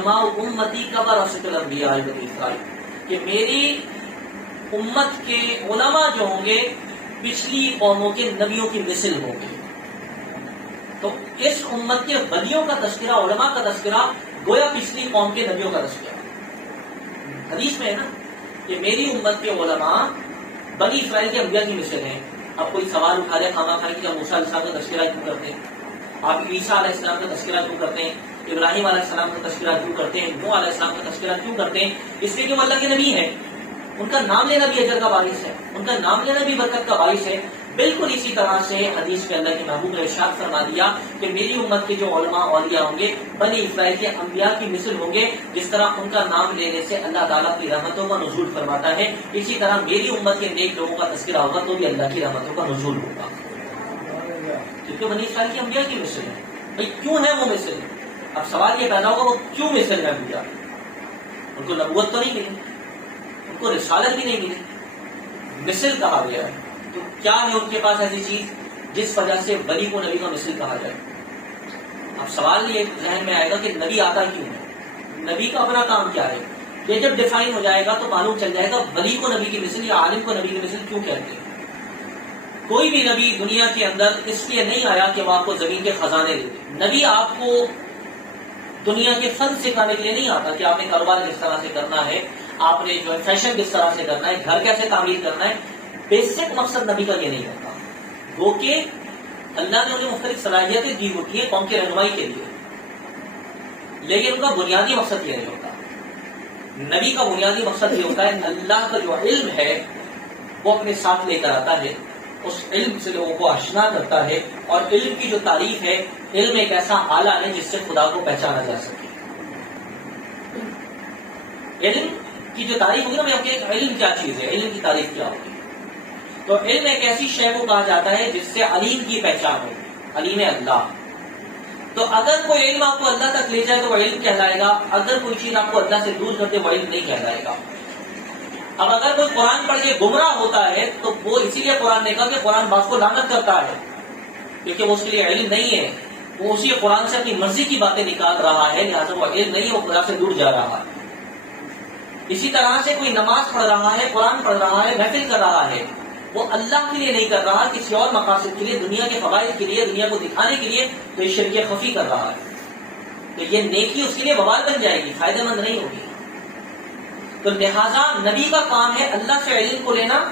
علماء امتی کا ورثۃ الانبیاء بنی اسرائیل، کہ میری امت کے علماء جو ہوں گے پچھلی قوموں کے نبیوں کی مثل ہوں گے. تو اس امت کے ولیوں کا تذکرہ، علماء کا تذکرہ گویا پچھلی قوم کے نبیوں کا تذکرہ. حدیث میں ہے نا کہ میری امت کے علماء بنی اسرائیل کے انبیاء کی مثل ہیں. اب کوئی سوال اٹھا لے خامہ خواہ کہ موسیٰ علیہ السلام کا تذکرہ کیوں کرتے ہیں، آپ عیسیٰ علیہ السلام کا تذکرہ کیوں کرتے ہیں، ابراہیم علیہ السلام کا تذکرہ کیوں کرتے ہیں، نوح علیہ السلام کا تذکرہ کیوں کرتے ہیں؟ اس لیے کہ وہ اللہ کے نبی ہیں، ان کا نام لینا بھی اجر کا باعث ہے، ان کا نام لینا بھی برکت کا باعث ہے. بالکل اسی طرح سے حدیث میں اللہ کے محبوب نے ارشاد فرما دیا کہ میری امت کے جو علماء اولیاء ہوں گے بنی اسرائیل کے انبیاء کی مثل ہوں گے. جس طرح ان کا نام لینے سے اللہ تعالیٰ کی رحمتوں کا نزول فرماتا ہے، اسی طرح میری امت کے نیک لوگوں کا تذکرہ ہوگا تو بھی اللہ کی رحمتوں کا نزول ہوگا، کیونکہ بنی اسرائیل کے انبیاء کی مثل ہے. بھائی کیوں ہے وہ مثل؟ اب سوال یہ پیدا ہوگا وہ کیوں مثل ہے انبیاء؟ ان کو نبوت تو نہیں ملی، ان کو رسالت بھی نہیں ملی، مثل کہا گیا ہے. تو کیا ہے ان کے پاس ایسی چیز جس وجہ سے ولی کو نبی کا مثل کہا جائے؟ اب سوال یہ ذہن میں آئے گا کہ نبی آتا کیوں ہے، نبی کا اپنا کام کیا ہے؟ یہ جب ڈیفائن ہو جائے گا تو معلوم چل جائے گا ولی کو نبی کی مثل یا عالم کو نبی کی مثل کیوں کہتے ہیں. کوئی بھی نبی دنیا کے اندر اس لیے نہیں آیا کہ وہ آپ کو زمین کے خزانے دے دے. نبی آپ کو دنیا کے فن سکھانے کے لیے نہیں آتا کہ آپ نے کاروبار کس طرح سے کرنا ہے، آپ نے جو ہے فیشن کس طرح سے کرنا ہے، گھر کیسے تعمیر کرنا ہے. بیسک مقصد نبی کا یہ نہیں ہوتا. وہ کہ اللہ نے انہیں مختلف صلاحیتیں دی ہوتی ہیں قوم کی رہنمائی کے لیے، لیکن ان کا بنیادی مقصد یہ نہیں ہوتا. نبی کا بنیادی مقصد یہ ہوتا ہے اللہ کا جو علم ہے وہ اپنے ساتھ لے کر آتا ہے، اس علم سے لوگوں کو آشنا کرتا ہے. اور علم کی جو تعریف ہے، علم ایک ایسا آلہ ہے جس سے خدا کو پہچانا جا سکے. علم کی جو تعریف ہوگی نا، میں آپ کے علم کیا چیز ہے، علم کی تعریف کیا ہوگی؟ تو علم ایک ایسی شے کو کہا جاتا ہے جس سے علیم کی پہچان ہو، علیم اللہ. تو اگر کوئی علم آپ کو اللہ تک لے جائے تو وہ علم کہلائے گا، اگر کوئی چیز آپ کو اللہ سے دور کر دے وہ علم نہیں کہلائے گا. اب اگر کوئی قرآن پڑھ کے گمراہ ہوتا ہے تو وہ اسی لیے قرآن نے کہا کہ قرآن بعض کو لعنت کرتا ہے، کیونکہ وہ اس کے لیے علم نہیں ہے، وہ اسی قرآن سے اپنی مرضی کی باتیں نکال رہا ہے، لہٰذا وہ علم نہیں ہے، وہ خدا سے دور جا رہا ہے. اسی طرح سے کوئی نماز پڑھ رہا ہے، قرآن پڑھ رہا ہے، محفل کر رہا ہے، وہ اللہ کے لیے نہیں کر رہا، کسی اور مقاصد کے لیے، دنیا کے فوائد کے لیے، دنیا کو دکھانے کے لیے، تو یہ شرک خفی کر رہا ہے. تو یہ نیکی اس کے لیے وبال بن جائے گی، فائدہ مند نہیں ہوگی. تو لہٰذا نبی کا کام ہے اللہ سے علم کو لینا،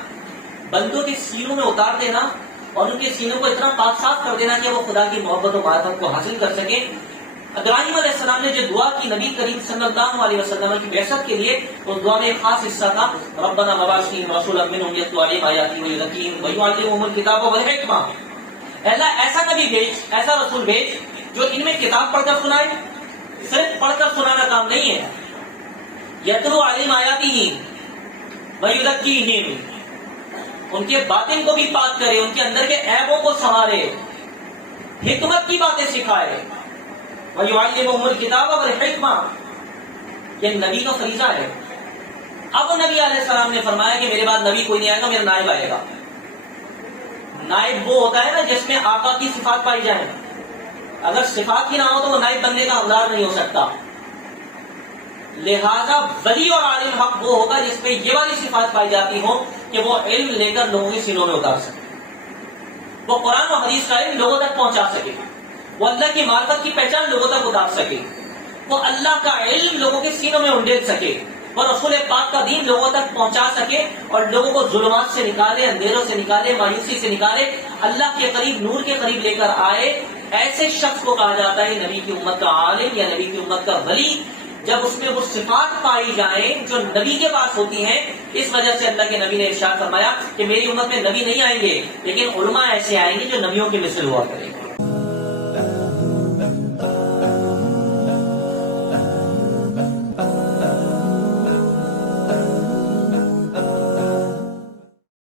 بندوں کے سینوں میں اتار دینا اور ان کے سینوں کو اتنا پاک صاف کر دینا کہ وہ خدا کی محبت و معرفت کو حاصل کر سکیں. ابراہیم علیہ السلام نے جو دعا کی نبی کریم صلی اللہ علیہ وسلم کی بعثت کے لیے، اس دعا میں ایک خاص حصہ تھا ربنا وابعث فیہم رسولا منہم یتلو علیہم آیاتک ویزکیہم ویعلمہم الکتاب والحکمہ. اے اللہ ایسا نبی بھیج، ایسا رسول بھیج جو ان میں کتاب پڑھ کر سنائے. صرف پڑھ کر سنانا کام نہیں ہے، یتلو علیہم آیاتہ ویزکیہم، ان کے باطن کو بھی پاک کرے، ان کے اندر کے عیبوں کو سنوارے، حکمت کی باتیں سکھائے. وَيُعَلِّمُهُمُ الْكِتَابَ وَالْحِکْمَةَ، یہ نبی کا فریضہ ہے. اب نبی علیہ السلام نے فرمایا کہ میرے بعد نبی کوئی نہیں آئے گا، میرا نائب آئے گا. نائب وہ ہوتا ہے نا جس میں آقا کی صفات پائی جائیں. اگر صفات ہی نہ ہو تو وہ نائب بننے کا حقدار نہیں ہو سکتا. لہذا ولی اور عالم حق وہ ہوگا جس میں یہ والی صفات پائی جاتی ہوں کہ وہ علم لے کر لوگوں کے سینوں میں اتار سکے، وہ قرآن و حدیث کا علم لوگوں تک پہنچا سکے، وہ اللہ کی معرفت کی پہچان لوگوں تک اتار سکے، وہ اللہ کا علم لوگوں کے سینوں میں انڈیل سکے، وہ رسول پاک کا دین لوگوں تک پہنچا سکے اور لوگوں کو ظلمات سے نکالے، اندھیروں سے نکالے، مایوسی سے نکالے، اللہ کے قریب، نور کے قریب لے کر آئے. ایسے شخص کو کہا جاتا ہے نبی کی امت کا عالم یا نبی کی امت کا ولی، جب اس میں وہ صفات پائی جائیں جو نبی کے پاس ہوتی ہیں. اس وجہ سے اللہ کے نبی نے ارشاد فرمایا کہ میری امت میں نبی نہیں آئیں گے لیکن علماء ایسے آئیں گے جو نبیوں کی مثل ہوا کریں گے.